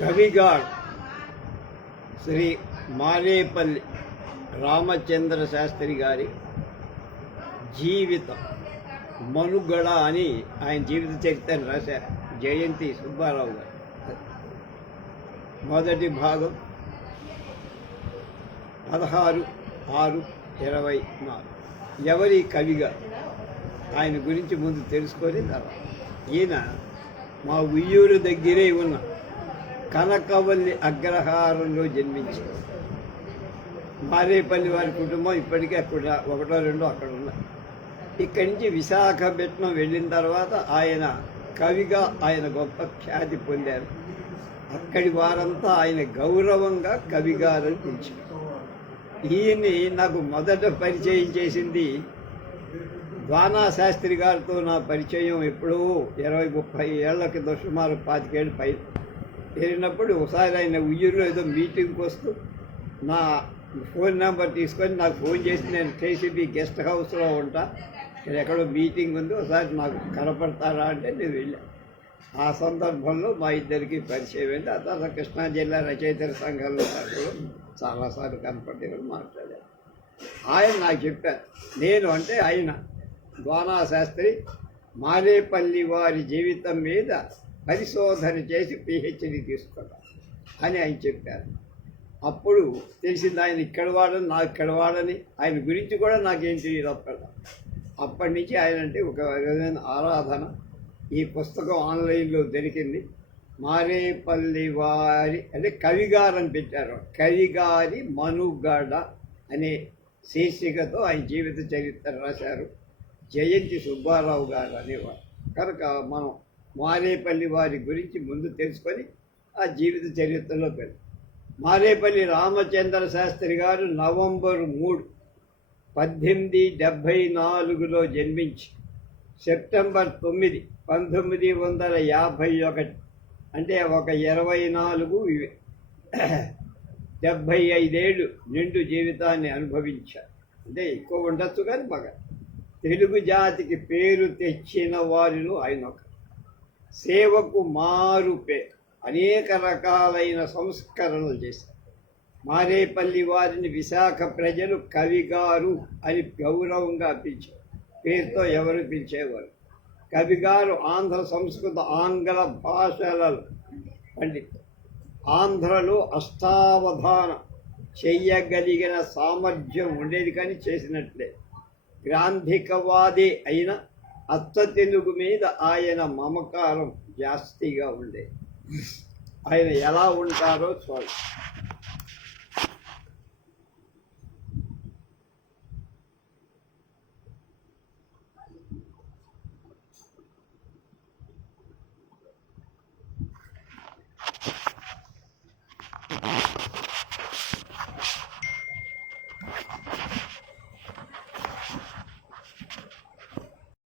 కవిగాడ్ శ్రీ మారేపల్లి రామచంద్ర శాస్త్రి గారి జీవితం మనుగడ అని ఆయన జీవిత చరిత్రను రాశారు. జయంతి సుబ్బారావు గారు. మొదటి భాగం పదహారు ఆరు ఇరవై నాలుగు. ఎవరి కవిగా? ఆయన గురించి ముందు తెలుసుకొని తర్వాత. ఈయన మా ఉయ్యూరు దగ్గరే ఉన్న కనకవల్లి అగ్రహారంలో జన్మించింది. మారేపల్లి వారి కుటుంబం ఇప్పటికే అక్కడ ఒకటో రెండో అక్కడ ఉన్నాయి ఇక్కడి నుంచి విశాఖపట్నం వెళ్ళిన తర్వాత ఆయన కవిగా ఆయన గొప్ప ఖ్యాతి పొందారు. అక్కడి వారంతా ఆయన గౌరవంగా కవిగారని పిలిచారు. ఈయన్ని నాకు మొదట పరిచయం చేసింది ద్వానా శాస్త్రి గారితో నా పరిచయం ఎప్పుడూ ఇరవై ముప్పై ఏళ్ళ కింద సుమారు పాతికేళ్ళు పై చేరినప్పుడు ఒకసారి ఆయన ఉయ్యూరులో ఏదో మీటింగ్కి వస్తూ నా ఫోన్ నెంబర్ తీసుకొని నాకు ఫోన్ చేసి నేను కేసీబీ గెస్ట్ హౌస్లో ఉంటా ఇక్కడ ఎక్కడో మీటింగ్ ఉంది ఒకసారి నాకు కనపడతారా అంటే నేను వెళ్ళాను ఆ సందర్భంలో మా ఇద్దరికి పరిచయం అయింది. ఆ తర్వాత కృష్ణా జిల్లా రచయితల సంఘంలో చాలాసార్లు కనపడేవారు మాట్లాడారు. ఆయన నాకు చెప్పారు నేను అంటే ఆయన ద్వానాశాస్త్రి మారేపల్లి వారి జీవితం మీద పరిశోధన చేసి పిహెచ్డి తీసుకున్నాను అని ఆయన చెప్పారు. అప్పుడు తెలిసింది ఆయన ఇక్కడ వాడని నాకు ఇక్కడ వాడని ఆయన గురించి కూడా నాకేం తెలియదు అప్పుడు అప్పటి నుంచి ఆయన అంటే ఒక విధమైన ఆరాధన ఈ పుస్తకం ఆన్లైన్లో దొరికింది. మారేపల్లి వారి అంటే కవిగారు అని పెట్టారు. కవిగారి మనుగడ అనే శీర్షికతో ఆయన జీవిత చరిత్ర రాశారు. జయంతి సుబ్బారావు గారు అనేవారు. కనుక మనం మారేపల్లి వారి గురించి ముందు తెలుసుకొని ఆ జీవిత చరిత్రలో పెళ్ళి మారేపల్లి రామచంద్ర శాస్త్రి గారు నవంబర్ మూడు పద్దెనిమిది డెబ్భై నాలుగులో జన్మించి సెప్టెంబర్ తొమ్మిది పంతొమ్మిది వందల యాభై ఒకటి అంటే ఒక ఇరవై నాలుగు డెబ్భై ఐదేళ్ళు నిండు జీవితాన్ని అనుభవించారు. అంటే ఎక్కువ ఉండొచ్చు కానీ బాగా తెలుగు జాతికి పేరు తెచ్చిన వారిలో ఆయన ఒక సేవకు మారు అనేక రకాలైన సంస్కరణలు చేశారు. మారేపల్లి వారిని విశాఖ ప్రజలు కవిగారు అని గౌరవంగా పిలిచారు. పేరుతో ఎవరు పిలిచేవారు? కవిగారు ఆంధ్ర సంస్కృత ఆంగ్ల భాషలలో పండితులు ఆంధ్రలో అష్టావధానం చెయ్యగలిగిన సామర్థ్యం ఉండేది కానీ చేసినట్లేదు. గ్రాంధికవాది అయిన అత్త తెలుగు మీద ఆయన మమకారం జాస్తిగా ఉండేది ఆయన ఎలా ఉంటారో చూడండి.